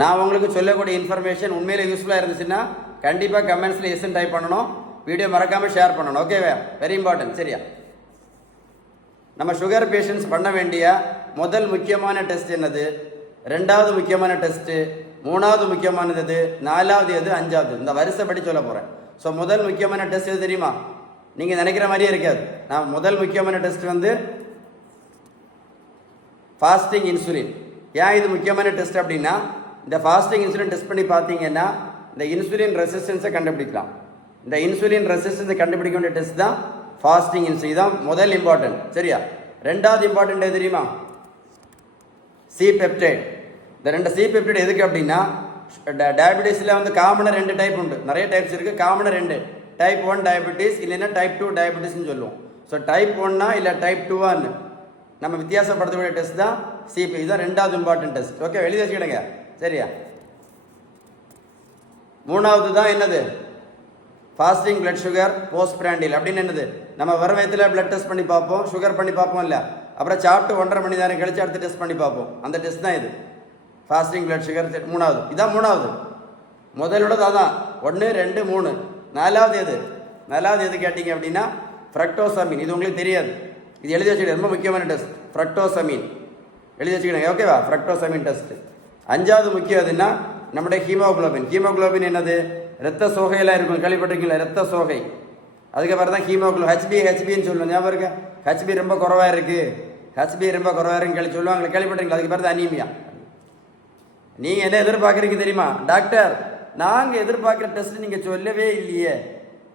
நான் உங்களுக்கு சொல்லக்கூடிய இன்ஃபர்மேஷன் உண்மையில யூஸ்ஃபுல்லாக இருந்துச்சுன்னா கண்டிப்பாக கமெண்ட்ஸில் எஸ்ன்னு டைப் பண்ணணும். வீடியோ மறக்காமல் ஷேர் பண்ணணும். ஓகேவா? Very important. சரியா? நம்ம சுகர் பேஷண்ட்ஸ் பண்ண வேண்டிய முதல் முக்கியமான டெஸ்ட் என்னது, ரெண்டாவது முக்கியமான டெஸ்ட்டு, மூணாவது முக்கியமானது எது, நாலாவது எது, அஞ்சாவது, இந்த வரிசைப்படி சொல்ல போகிறேன். ஸோ முதல் முக்கியமான டெஸ்ட் எது தெரியுமா? நீங்கள் நினைக்கிற மாதிரியே இருக்காது. நான் முதல் முக்கியமான டெஸ்ட் வந்து ஃபாஸ்டிங் இன்சுலின். ஏன் இது முக்கியமான டெஸ்ட் அப்படின்னா, இந்த ஃபாஸ்டிங் இன்சுலின் டெஸ்ட் பண்ணி பார்த்தீங்கன்னா இந்த இன்சுலின் ரெசிஸ்டன்ஸை கண்டுபிடிக்கலாம். இந்த இன்சுலின் ரெசிஸ்டன்ஸை கண்டுபிடிக்க வேண்டிய டெஸ்ட் தான் ஃபாஸ்டிங் இன்சுலின். தான் முதல் இம்பார்ட்டன்ட். சரியா? ரெண்டாவது இம்பார்ட்டன்ட் எது தெரியுமா? C peptide. இந்த ரெண்டு சி பெப்டைட் எதுக்கு அப்படின்னா, டயபிட்டிஸில் வந்து காமனாக ரெண்டு டைப் உண்டு. நிறைய டைப்ஸ் இருக்குது. காமனாக ரெண்டு, டைப் 1 டயபிட்டிஸ் இல்லைன்னா டைப் 2 டயபிட்டிஸ்ன்னு சொல்லுவோம். ஸோ டைப் 1 இல்லை டைப் 2 நம்ம வித்தியாசப்படுத்தக்கூடிய டெஸ்ட் தான் சிபி. இதுதான் ரெண்டாவது இம்பார்ட்டன்ட் டெஸ்ட். ஓகே, எழுதி வச்சுக்கிடுங்க. சரியா? மூணாவது தான் என்னது, ஃபாஸ்டிங் பிளட் சுகர் போஸ்ட் பிராண்டில் அப்படின்னு என்னது, நம்ம வர வயத்தில் பிளட் டெஸ்ட் பண்ணி பார்ப்போம், சுகர் பண்ணி பார்ப்போம் இல்லை, அப்புறம் சாப்பிட்டு 1.5 மணி நேரம் கழிச்சு அடுத்து டெஸ்ட் பண்ணி பார்ப்போம். அந்த டெஸ்ட் தான் இது ஃபாஸ்டிங் பிளட் சுகர். மூணாவது இதான் மூணாவது. முதலோடது அதான் 1 2 3. நாலாவது எது, நாலாவது எது கேட்டிங்க அப்படின்னா ஃப்ரக்டோசமீன். இது உங்களுக்கு தெரியாது, இது எழுதி வச்சுக்கிட்டு ரொம்ப முக்கியமான டெஸ்ட் ஃப்ரக்டோசமீன். எழுதி வச்சுக்கிடுங்க. ஓகேவா? ஃப்ரக்டோசமீன் டெஸ்ட். அஞ்சாவது முக்கியம் எதுன்னா நம்முடைய ஹீமோகுளோபின். ஹீமோகுளோபின் என்னது, ரத்த சோகையெல்லாம் இருக்கும், கேள்விப்பட்டிருக்கீங்களா? ரத்த சோகை. அதுக்கப்புறம் தான் ஹீமோகுளோபின். ஹெச்பின்னு சொல்லுவோம். ஞாபகம் இருக்கா? ஹெச்பி ரொம்ப குறவாக இருக்குது, ஹெச்பி ரொம்ப குறவாக இருக்குன்னு சொல்லுவாங்க, கேள்விப்பட்டிருக்கீங்களா? அதுக்கு பிறகு அனீமியா. நீங்கள் என்ன எதிர்பார்க்குறீங்க தெரியுமா? டாக்டர், நாங்கள் எதிர்பார்க்குற டெஸ்ட் நீங்கள் சொல்லவே இல்லையே,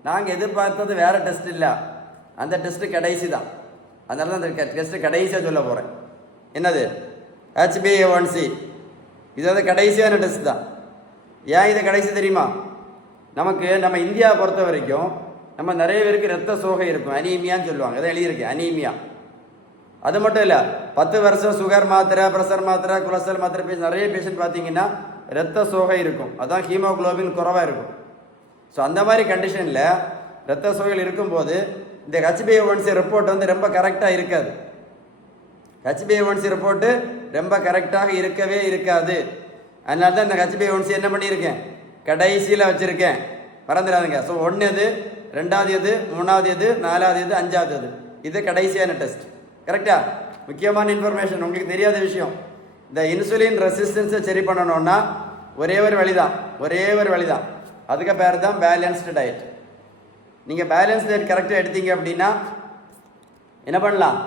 நாங்கள் எதிர்பார்த்தது வேறு டெஸ்ட் இல்லை, அந்த டெஸ்ட்டு கடைசி தான். அதனால தான் அந்த டெஸ்ட்டு கடைசியாக சொல்ல போகிறேன். என்னது, HbA1c. இது வந்து கடைசியான டெஸ்ட் தான். ஏன் இது கடைசி தெரியுமா? நம்ம இந்தியாவை பொறுத்த வரைக்கும் நம்ம நிறைய பேருக்கு ரத்த சோகை இருக்கும், அனீமியான்னு சொல்லுவாங்க. அதான் எழுதியிருக்கு, அனீமியா. அது மட்டும் இல்லை, 10 வருஷம் சுகர் மாத்திரை, ப்ரெஷர் மாத்திரை, கொலஸ்ட்ரால் மாத்திரை நிறைய பேஷண்ட் பார்த்தீங்கன்னா ரத்த சோகை இருக்கும். அதான் ஹீமோகுளோபின் குறைவாக இருக்கும். ஸோ அந்த மாதிரி கண்டிஷனில் ரத்த சோகைகள் இருக்கும்போது இந்த HbA1c ரிப்போர்ட் வந்து ரொம்ப கரெக்டாக இருக்காது. HbA1c ரிப்போர்ட்டு ரொம்ப கரெக்டாக இருக்கவே இருக்காது. அதனால தான் இந்த HbA1c என்ன பண்ணியிருக்கேன், கடைசியில் வச்சுருக்கேன். மறந்துடாதுங்க. ஸோ 1 எது, ரெண்டாவது எது, மூணாவது எது, நாலாவது எது, அஞ்சாவது எது, இது கடைசியான டெஸ்ட். கரெக்டா? முக்கியமான இன்ஃபர்மேஷன், உங்களுக்கு தெரியாத விஷயம். இந்த இன்சுலின் ரெசிஸ்டன்ஸை சரி பண்ணணும்னா ஒரே ஒரு வழி தான். அதுக்கு பேர் தான் பேலன்ஸ்டு டயட். நீங்கள் பேலன்ஸ் டயட் கரெக்டாக எடுத்தீங்க அப்படின்னா என்ன பண்ணலாம்,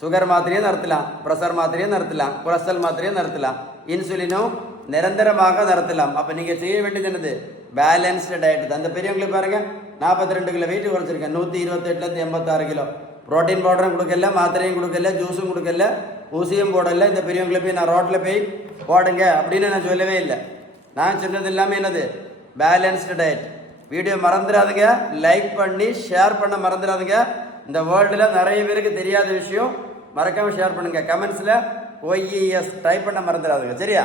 சுகர் மாத்திரையும் நிறுத்தலாம், ப்ரெஷர் மாத்திரையும் நிறுத்தலாம், கொலஸ்ட்ரால் மாத்திரையும் நிறுத்தலாம், இன்சுலினும் நிரந்தரமாக நிறுத்தலாம். அப்போ நீங்கள் செய்ய வேண்டியது என்னது, பேலன்ஸ்டு டயட் தான். அந்த பெரியவங்களுக்கு பாருங்கள், 42 கிலோ வெயிட் குறைச்சிருக்கேன், 128லேருந்து 86 கிலோ. ப்ரோட்டீன் பவுடரும் கொடுக்கல, மாத்திரையும் கொடுக்கல, ஜூஸும் கொடுக்கல, ஊசியும் போடல. இந்த பெரியவங்களை போய் நான் ரோட்டில் போய் போடுங்க அப்படின்னு நான் சொல்லவே இல்லை. நான் சொன்னது எல்லாமே என்னது, பேலன்ஸ்டு டயட். வீடியோ மறந்துடாதுங்க, லைக் பண்ணி ஷேர் பண்ண மறந்துடாதுங்க. இந்த வேர்ல்டில் நிறைய பேருக்கு தெரியாத விஷயம், மறக்காமல் ஷேர் பண்ணுங்கள். கமெண்ட்ஸில் OES டைப் பண்ண மறந்துடாதுங்க. சரியா?